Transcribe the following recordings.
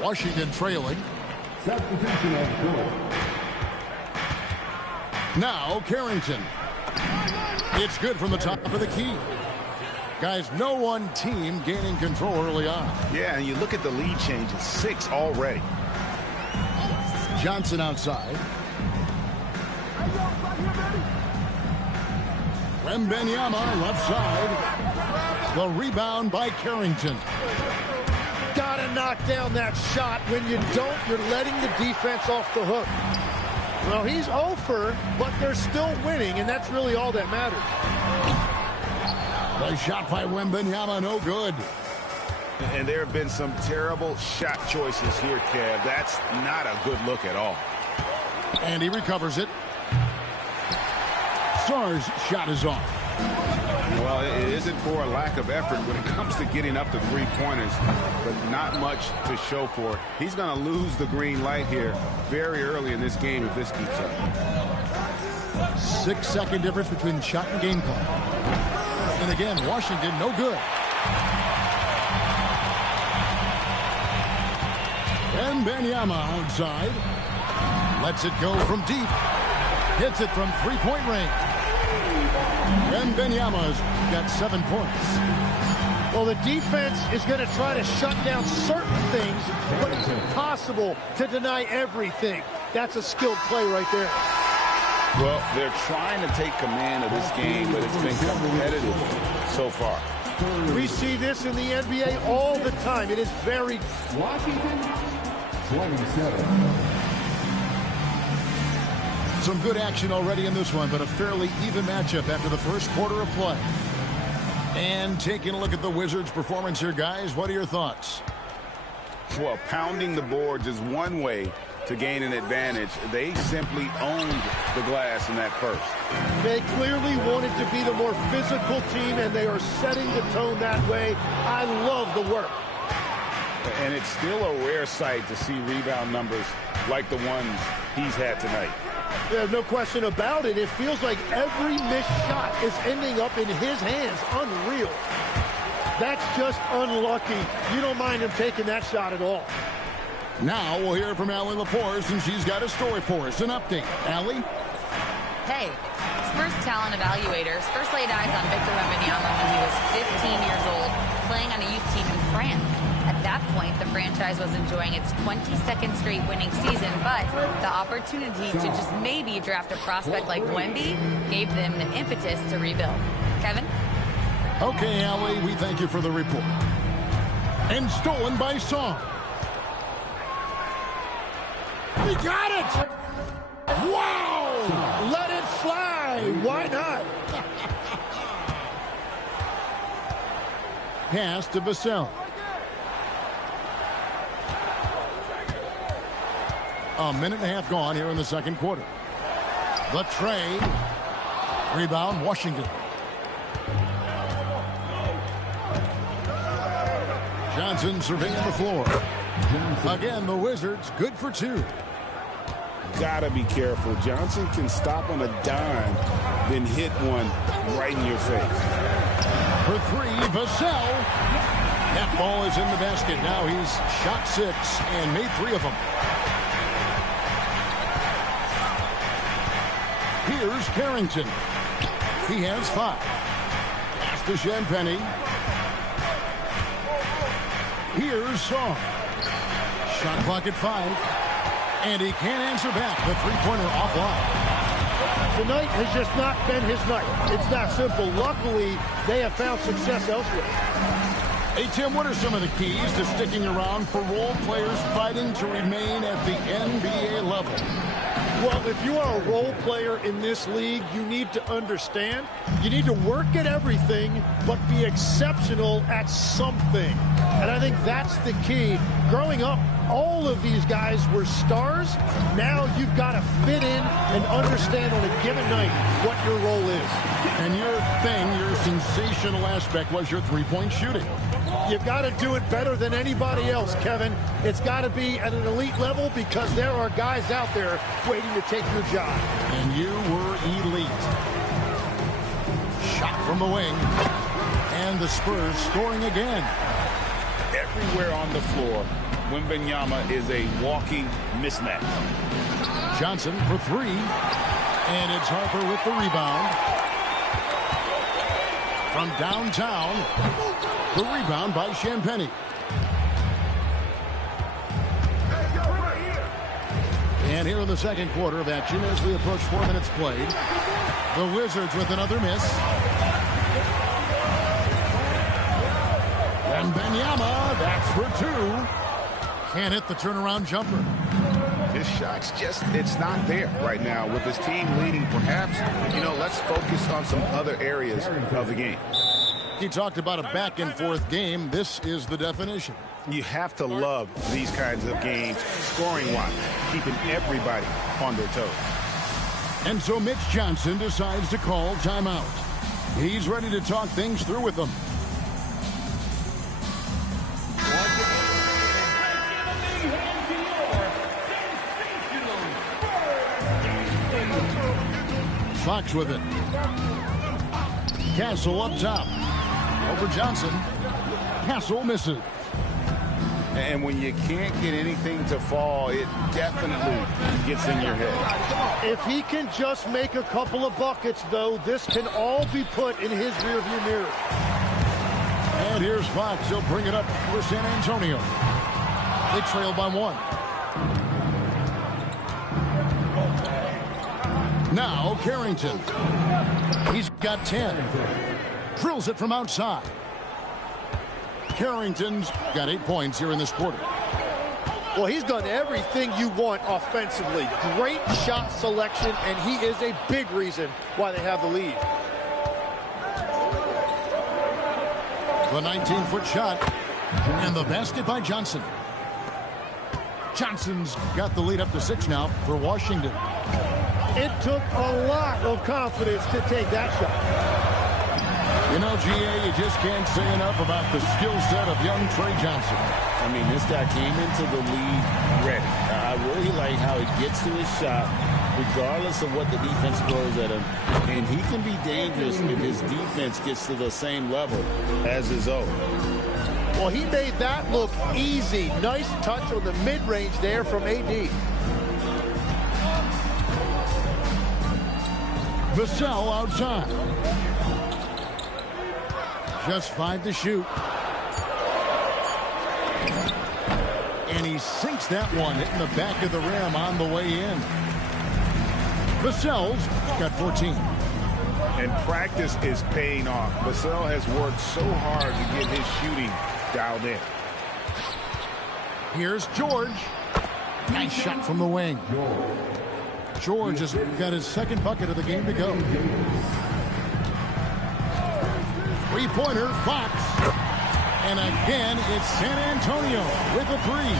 Washington trailing. Substitution of goal. Now Carrington. It's good from the top of the key. Guys, no one team gaining control early on. Yeah, and you look at the lead changes, 6 already. Johnson outside. Wembanyama left side. The rebound by Carrington. Gotta knock down that shot. When you don't, you're letting the defense off the hook. Well, he's over, but they're still winning, and that's really all that matters. The shot by Wembanyama, no good. And there have been some terrible shot choices here, Kev. That's not a good look at all. And he recovers it. Sarr's shot is off. Well, it isn't for a lack of effort when it comes to getting up to three-pointers, but not much to show for it. He's going to lose the green light here very early in this game if this keeps up. 6-second difference between shot and game clock. And again, Washington, no good. Wembanyama outside. Lets it go from deep. Hits it from three-point range. Wembanyama's got 7 points. Well, the defense is going to try to shut down certain things, but it's impossible to deny everything. That's a skilled play right there. Well, they're trying to take command of this game, but it's been competitive so far. We see this in the NBA all the time. It is very... Washington, 27. Some good action already in this one, but a fairly even matchup after the first quarter of play. And taking a look at the Wizards' performance here, guys, what are your thoughts? Well, pounding the boards is one way to gain an advantage. They simply owned the glass in that first. They clearly wanted to be the more physical team, and they are setting the tone that way. I love the work. And it's still a rare sight to see rebound numbers like the ones he's had tonight. There's no question about it. It feels like every missed shot is ending up in his hands. Unreal. That's just unlucky. You don't mind him taking that shot at all. Now we'll hear from Allie LaForce, and she's got a story for us. An update. Allie? Hey, Spurs talent evaluators first laid eyes on Victor Wembanyama when he was 15 years old, playing on a youth team in France. At that point, the franchise was enjoying its 22nd straight winning season, but the opportunity to just maybe draft a prospect like Wemby gave them the impetus to rebuild. Kevin? Okay, Allie, we thank you for the report. And stolen by Song. He got it! Wow! Let it fly! Why not? Pass to Vassell. A minute and a half gone here in the second quarter. The trade. Rebound, Washington. Johnson surveying the floor. Again, the Wizards good for 2. Gotta be careful. Johnson can stop on a dime, then hit one right in your face. For 3, Vassell. That ball is in the basket. Now he's shot 6 and made 3 of them. Here's Carrington. He has 5. Pass to Champagny. Here's Song. Shot clock at 5. And he can't answer back. The three-pointer offline. Tonight has just not been his night. It's that simple. Luckily, they have found success elsewhere. Hey, Tim, what are some of the keys to sticking around for role players fighting to remain at the NBA level? Well, if you are a role player in this league, you need to understand. You need to work at everything, but be exceptional at something. And I think that's the key. Growing up, all of these guys were stars. Now you've got to fit in and understand on a given night what your role is. And your sensational aspect was your three-point shooting. You've got to do it better than anybody else, Kevin. It's got to be at an elite level because there are guys out there waiting to take your job. And you were elite. Shot from the wing. And the Spurs scoring again. Everywhere on the floor, Wembanyama is a walking mismatch. Johnson for three. And it's Harper with the rebound. From downtown, the rebound by Champagnie. And here in the second quarter of action, as we approach 4 minutes played, the Wizards with another miss. And Wembanyama, that's for two. Can't hit the turnaround jumper. His shot's just, it's not there right now. With his team leading, perhaps, let's focus on some other areas of the game. He talked about a back-and-forth game. This is the definition. You have to love these kinds of games, scoring-wise, keeping everybody on their toes. And so Mitch Johnson decides to call timeout. He's ready to talk things through with them. Fox with it. Castle up top. Over Johnson. Castle misses. And when you can't get anything to fall, it definitely gets in your head. If he can just make a couple of buckets, though, this can all be put in his rearview mirror. And here's Fox. He'll bring it up for San Antonio. They trail by one. Now Carrington. He's got 10. Drills it from outside. Carrington's got 8 points here in this quarter. Well, he's done everything you want offensively. Great shot selection, and he is a big reason why they have the lead. The 19-foot shot. And the basket by Johnson. Johnson's got the lead up to 6 now for Washington. It took a lot of confidence to take that shot. You know, GA, you just can't say enough about the skill set of young Trey Johnson. I mean, this guy came into the league ready. I really like how he gets to his shot, regardless of what the defense throws at him. And he can be dangerous if his defense gets to the same level as his own. Well, he made that look easy. Nice touch on the mid-range there from AD. Vassell outside. Just 5 to shoot. And he sinks that one, hitting the back of the rim on the way in. Vassell's got 14. And practice is paying off. Vassell has worked so hard to get his shooting dialed in. Here's George. Nice shot from the wing. George has got his second bucket of the game to go. Three-pointer, Fox. And again, it's San Antonio with a three.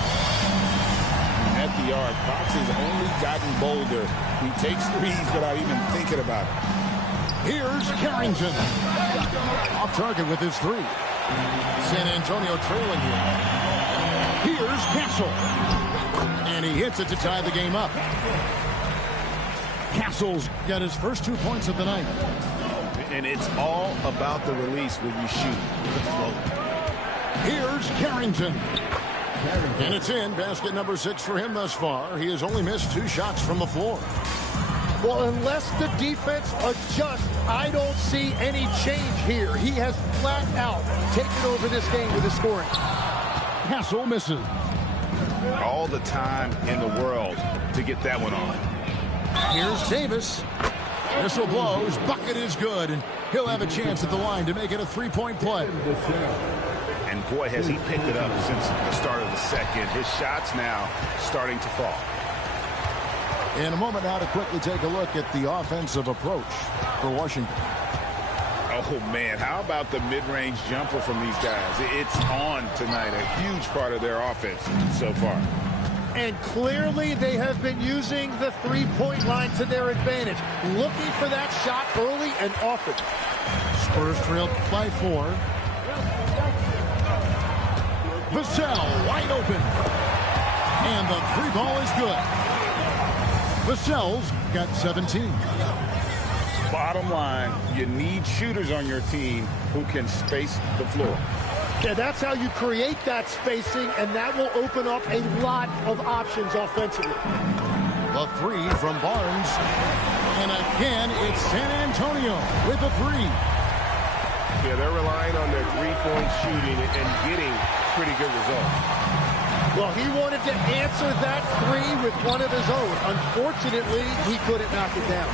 At the arc, Fox has only gotten bolder. He takes threes without even thinking about it. Here's Carrington. Off target with his three. San Antonio trailing here. Here's Castle. And he hits it to tie the game up. Castle's got his first 2 points of the night. And it's all about the release when you shoot the float. Here's Carrington. And it's in. Basket number 6 for him thus far. He has only missed 2 shots from the floor. Well, unless the defense adjusts, I don't see any change here. He has flat out taken over this game with his scoring. Castle misses. All the time in the world to get that one on. Here's Davis. Whistle blows. Bucket is good. And he'll have a chance at the line to make it a 3-point play. And boy, has he picked it up since the start of the second. His shots now starting to fall. In a moment now to quickly take a look at the offensive approach for Washington. Oh, man, how about the mid-range jumper from these guys? It's on tonight, a huge part of their offense so far. And clearly they have been using the three-point line to their advantage, looking for that shot early and often. Spurs trailed by 4. Vassell wide open. And the 3 ball is good. Vassell's got 17. Bottom line, you need shooters on your team who can space the floor. Yeah, that's how you create that spacing, and that will open up a lot of options offensively. The three from Barnes. And again, it's San Antonio with a three. Yeah, they're relying on their three-point shooting and getting pretty good results. Well, he wanted to answer that three with one of his own. Unfortunately, he couldn't knock it down.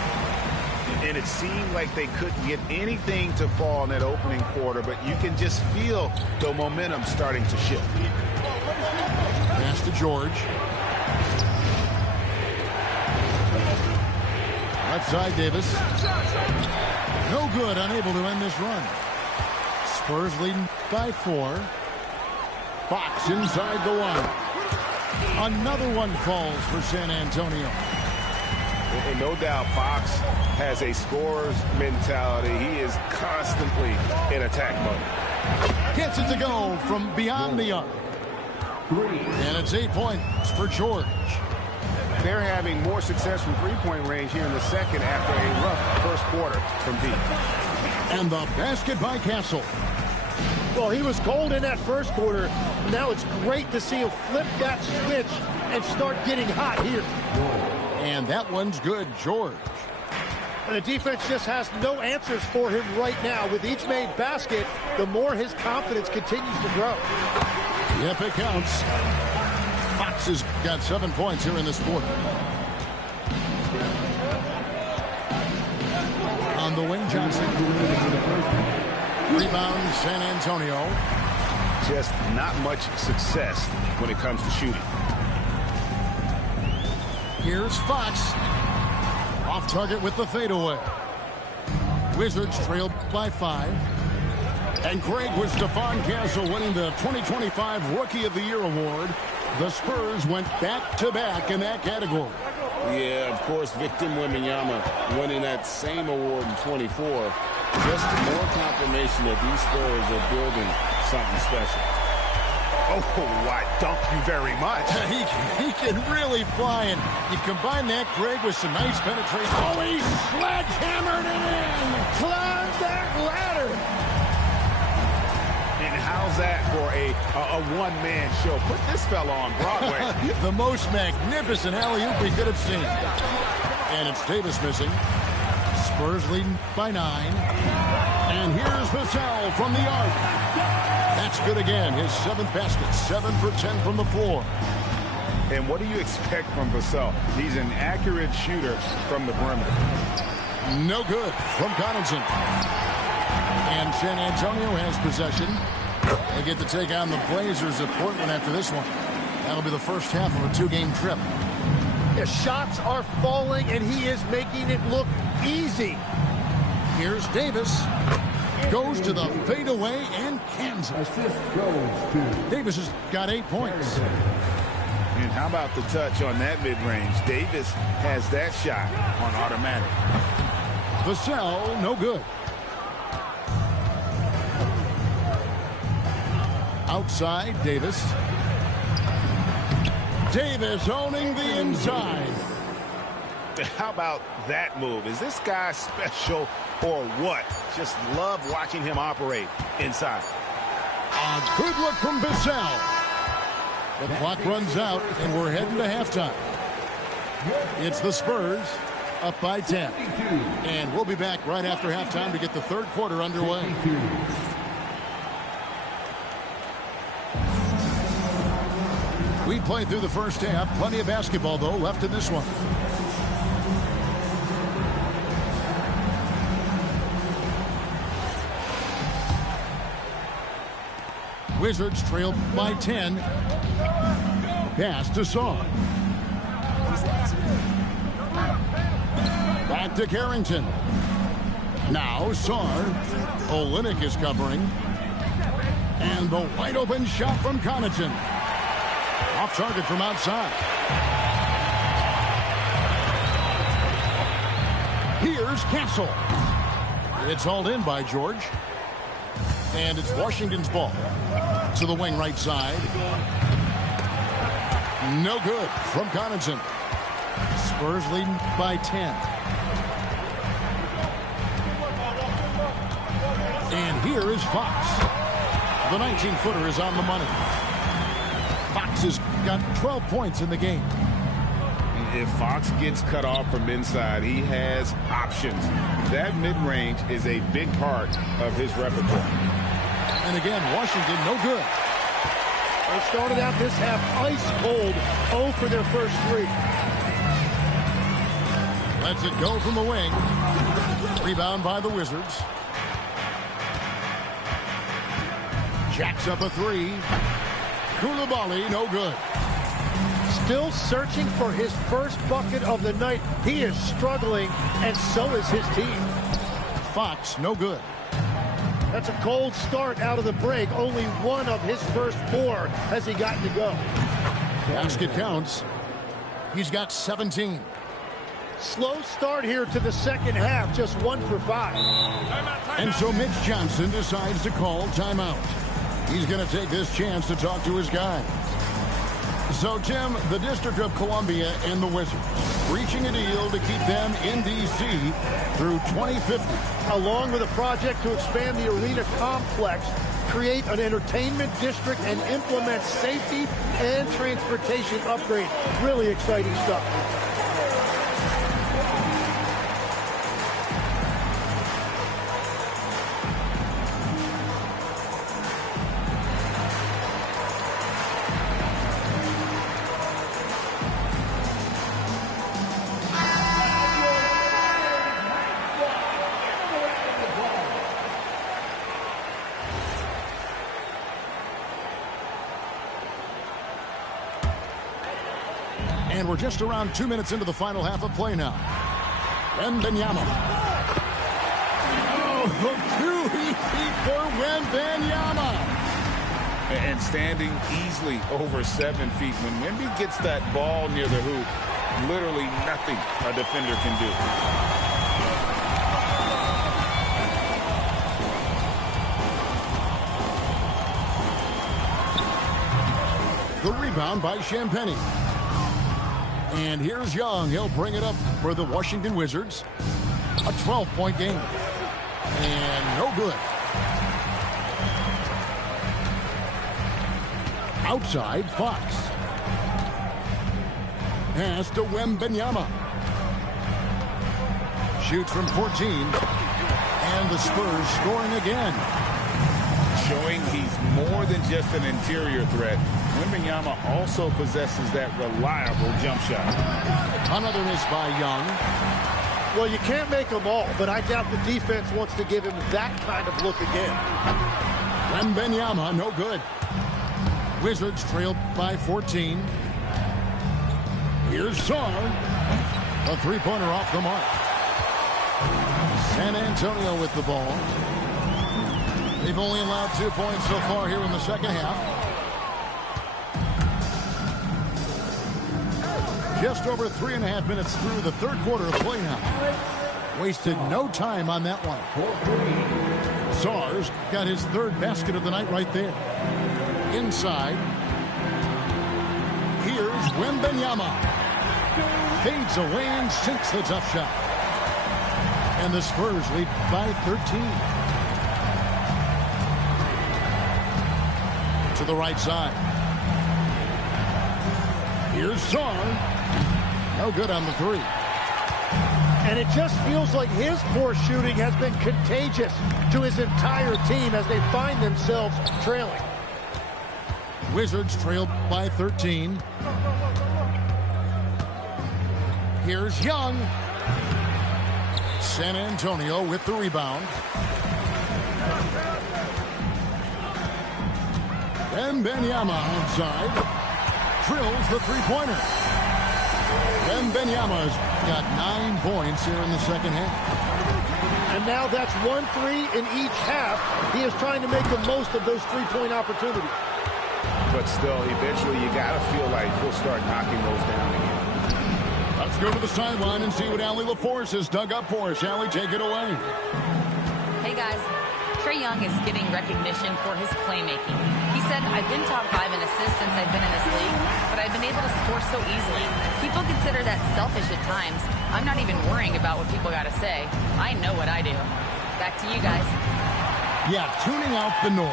And it seemed like they couldn't get anything to fall in that opening quarter, but you can just feel the momentum starting to shift. Pass to George. Left side, Davis. No good, unable to end this run. Spurs leading by 4. Fox inside the one. Another one falls for San Antonio. And no doubt Fox has a scorer's mentality. He is constantly in attack mode. Gets it to go from beyond the arc. And it's 8 points for George. They're having more success from three-point range here in the second after a rough first quarter from deep. And the basket by Castle. Well, he was cold in that first quarter. Now it's great to see him flip that switch and start getting hot here. And that one's good, George. And the defense just has no answers for him right now. With each made basket, the more his confidence continues to grow. Yep, it counts. Fox has got 7 points here in this quarter. On the wing, Johnson. Rebound, San Antonio. Just not much success when it comes to shooting. Here's Fox. Off target with the fadeaway. Wizards trailed by 5. And Greg with Stephon Castle winning the 2025 Rookie of the Year award. The Spurs went back-to-back in that category. Yeah, of course, Victor Wembanyama winning that same award in 24. Just more confirmation that these Spurs are building something special. Oh, I thank you very much. He can really fly, and you combine that, Greg, with some nice penetration. Oh, he sledgehammered it in! Climbed that ladder! And how's that for a one-man show? Put this fella on Broadway. The most magnificent alley-oop we could have seen. And it's Davis missing. Spurs leading by 9. And here's Vassell from the arc. That's good again. His 7th basket. 7 for 10 from the floor. And what do you expect from Vassell? He's an accurate shooter from the perimeter. No good from Connaughton. And San Antonio has possession. They get to take on the Blazers of Portland after this one. That'll be the first half of a 2-game trip. The shots are falling, and he is making it look easy. Here's Davis. Goes to the fadeaway and cans it. Davis has got 8 points. And how about the touch on that mid-range? Davis has that shot on automatic. Vassell, no good. Outside, Davis. Davis owning the inside. How about that move? Is this guy special or what? Just love watching him operate inside. A good look from Vassell. The clock runs out, and we're heading to halftime. It's the Spurs up by 10. And we'll be back right after halftime to get the third quarter underway. We played through the first half. Plenty of basketball, though, left in this one. Wizards trailed by 10. Pass to Saw. Back to Carrington. Now Saar. Olynyk is covering. And the wide open shot from Connaughton. Off target from outside. Here's Castle. It's hauled in by George. And it's Washington's ball. To the wing right side. No good from Connaughton. Spurs leading by 10. And here is Fox. The 19-footer is on the money. Fox has got 12 points in the game. If Fox gets cut off from inside, he has options. That mid-range is a big part of his repertoire. And again, Washington no good. They started out this half ice cold, 0 for their first 3. Lets it go from the wing. Rebound by the Wizards. Jacks up a 3. Koulibaly, no good. Still searching for his first bucket of the night. He is struggling, and so is his team. Fox, no good. That's a cold start out of the break. Only one of his first 4 has he gotten to go. Basket counts. He's got 17. Slow start here to the second half, just 1 for 5. And so Mitch Johnson decides to call timeout. He's going to take this chance to talk to his guy. So, Tim, the District of Columbia and the Wizards reaching a deal to keep them in D.C. through 2050. Along with a project to expand the arena complex, create an entertainment district, and implement safety and transportation upgrade. Really exciting stuff. And we're just around 2 minutes into the final half of play now. Wembanyama. Oh, too easy for Wembanyama. And standing easily over 7 feet. When Wemby gets that ball near the hoop, literally nothing a defender can do. The rebound by Champagnie. And here's Young. He'll bring it up for the Washington Wizards. A 12-point game. And no good. Outside, Fox. Pass to Wembanyama. Shoots from 14. And the Spurs scoring again. Showing he's more than just an interior threat. Wembanyama also possesses that reliable jump shot. Another miss by Young. Well, you can't make them all, but I doubt the defense wants to give him that kind of look again. Wembanyama, no good. Wizards trailed by 14. Here's Sarr. A three-pointer off the mark. San Antonio with the ball. They've only allowed 2 points so far here in the second half. Just over 3.5 minutes through the third quarter of play now. Wasted no time on that one. Sarr's got his third basket of the night right there. Inside. Here's Wembanyama. Fades away and sinks the tough shot. And the Spurs lead by 13. To the right side. Here's Sarr. No good on the 3. And it just feels like his poor shooting has been contagious to his entire team as they find themselves trailing. Wizards trailed by 13. Here's Young. San Antonio with the rebound. Wembanyama outside. Drills the three-pointer. Wembanyama's got 9 points here in the second half. And now that's 1 3 in each half. He is trying to make the most of those three-point opportunities. But still, eventually you got to feel like he'll start knocking those down again. Let's go to the sideline and see what Allie LaForce has dug up for us. Allie, take it away. Hey, guys. Trae Young is getting recognition for his playmaking. He said, I've been top 5 in assists since I've been in this league, but I've been able to score so easily. People consider that selfish at times. I'm not even worrying about what people got to say. I know what I do. Back to you guys. Yeah, tuning out the noise.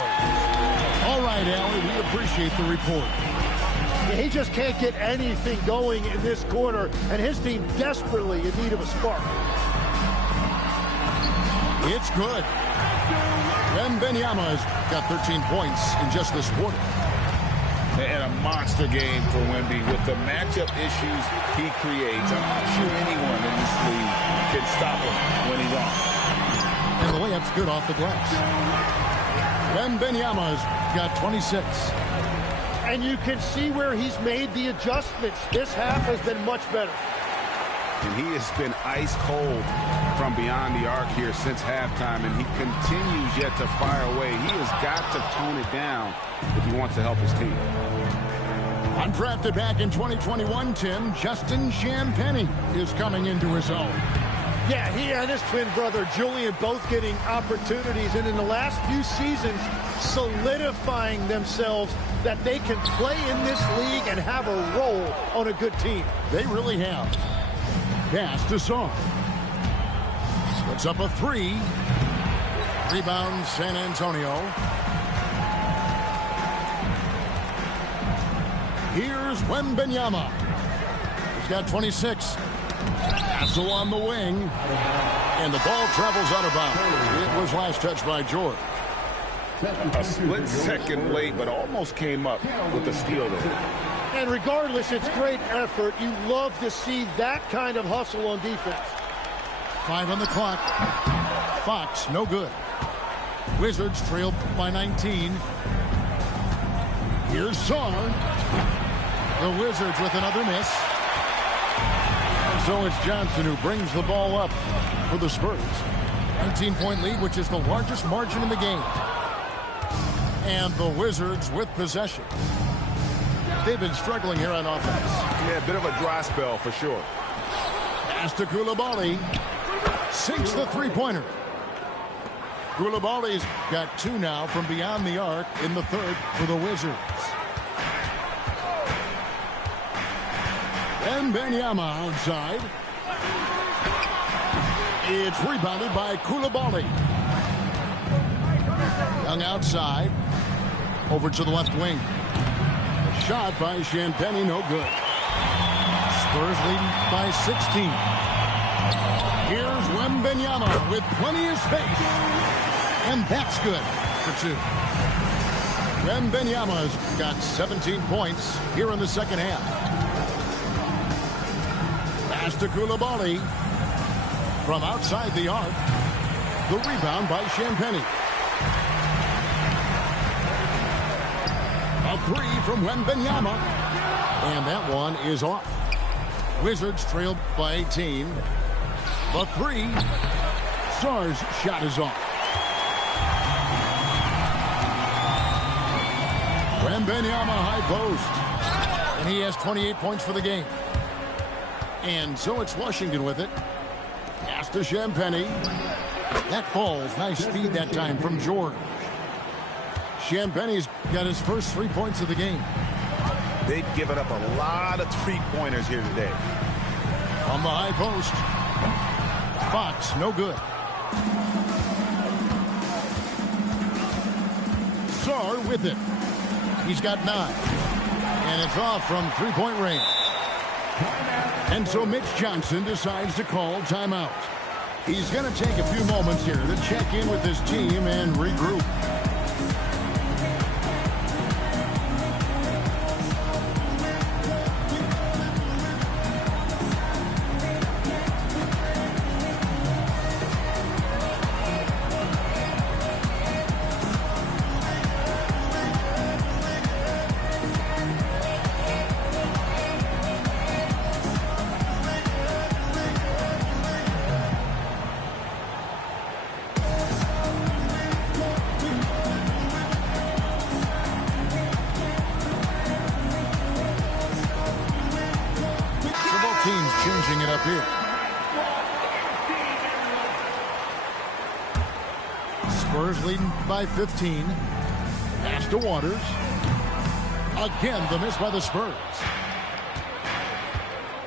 All right, Allie, we appreciate the report. He just can't get anything going in this quarter, and his team desperately in need of a spark. It's good. Wembanyama's got 13 points in just this quarter. And a monster game for Wemby with the matchup issues he creates. I'm not sure anyone in this league can stop him when he's on. And the layup's good off the glass. Wembanyama's got 26. And you can see where he's made the adjustments. This half has been much better. And he has been ice cold from beyond the arc here since halftime, and he continues yet to fire away. He has got to tone it down if he wants to help his team. Undrafted back in 2021, Tim, Justin Champagnie is coming into his own. Yeah, he and his twin brother Julian both getting opportunities, and in the last few seasons solidifying themselves that they can play in this league and have a role on a good team. They really have. Pass to Song. Puts up a three. Rebound San Antonio. Here's Wembanyama. He's got 26. Hassel on the wing. And the ball travels out of bounds. It was last touched by George. A split second late, but almost came up with the steal there. And regardless, it's great effort. You love to see that kind of hustle on defense. 5 on the clock. Fox, no good. Wizards trail by 19. Here's Song. The Wizards with another miss. And so it's Johnson who brings the ball up for the Spurs. 19-point lead, which is the largest margin in the game. And the Wizards with possession. They've been struggling here on offense. Yeah, a bit of a dry spell for sure. Pass to Coulibaly. Sinks the three-pointer. Coulibaly's got 2 now from beyond the arc in the third for the Wizards. Wembanyama outside. It's rebounded by Coulibaly. Young outside. Over to the left wing. A shot by Champagnie, no good. Spurs leading by 16. Here's Wembanyama with plenty of space. And that's good for 2. Wembanyama's got 17 points here in the second half. Pass to Coulibaly. From outside the arc. The rebound by Champagnie. A 3 from Wembanyama. And that one is off. Wizards trailed by 18. The 3. Sarr's shot is off. Wembanyama high post. And he has 28 points for the game. And so it's Washington with it. Pass to Champagnie. That falls. Nice speed that time from George. Champagnie's got his first 3 points of the game. They've given up a lot of three-pointers here today. On the high post. Fox, no good. Sarr with it. He's got 9. And it's off from three-point range. And so Mitch Johnson decides to call timeout. He's going to take a few moments here to check in with his team and regroup. Teams changing it up here. Spurs leading by 15. Pass to Waters. Again, the miss by the Spurs.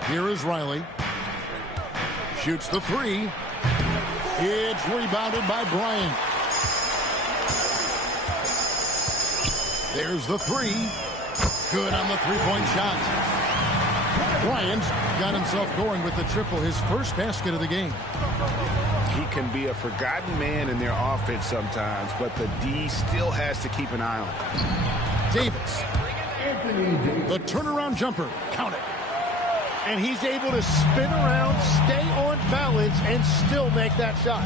Here is Riley. Shoots the 3. It's rebounded by Bryant. There's the three. Good on the three-point shot. Bryant's got himself going with the triple, his first basket of the game. He can be a forgotten man in their offense sometimes, but the D still has to keep an eye on him. Davis. The turnaround jumper. Count it. And he's able to spin around, stay on balance, and still make that shot.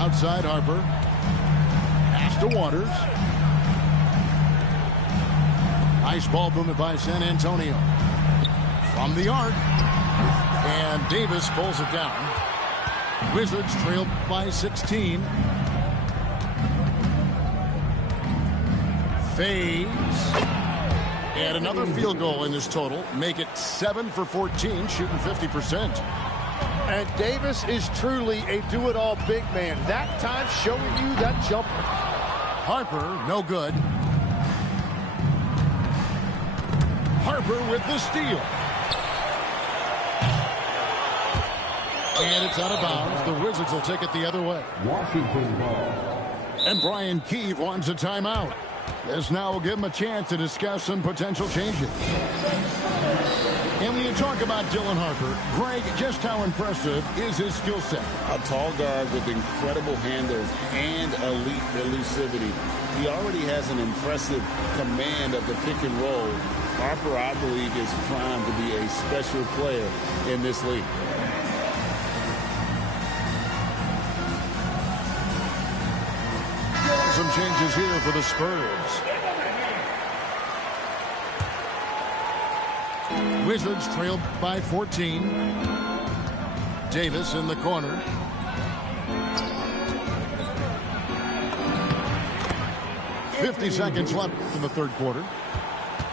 Outside Harper. Pass to Waters. Nice ball movement by San Antonio. From the arc. And Davis pulls it down. Wizards trailed by 16. Fades. And another field goal in this total. Make it 7 for 14, shooting 50%. And Davis is truly a do-it-all big man. That time showing you that jumper. Harper, no good. Harper with the steal. And it's out of bounds. The Wizards will take it the other way. Washington ball. And Brian Keefe wants a timeout. This now will give him a chance to discuss some potential changes. And when you talk about Dylan Harper, Greg, just how impressive is his skill set? A tall guard with incredible handles and elite elusivity. He already has an impressive command of the pick and roll. Harper, I believe, is primed to be a special player in this league. Some changes here for the Spurs. Wizards trailed by 14. Davis in the corner. .50 seconds left in the third quarter.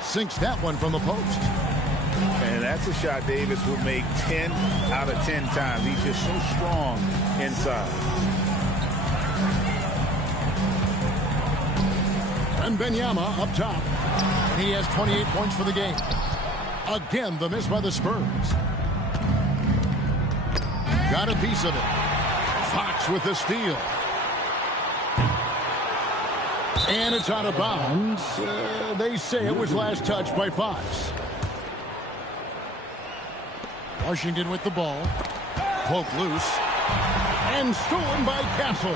Sinks that one from the post. And that's a shot Davis will make 10 out of 10 times. He's just so strong inside. And Benyama up top. He has 28 points for the game. Again, the miss by the Spurs. Got a piece of it. Fox with the steal. And it's out of bounds. They say it was last touched by Fox. Washington with the ball. Poked loose. And stolen by Castle.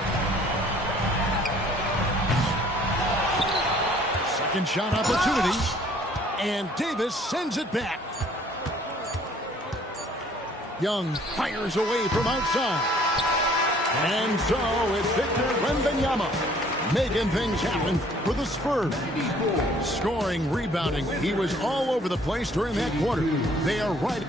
Second shot opportunity. And Davis sends it back. Young fires away from outside. And so it's Victor Wembanyama making things happen for the Spurs. Scoring, rebounding. He was all over the place during that quarter. They are right.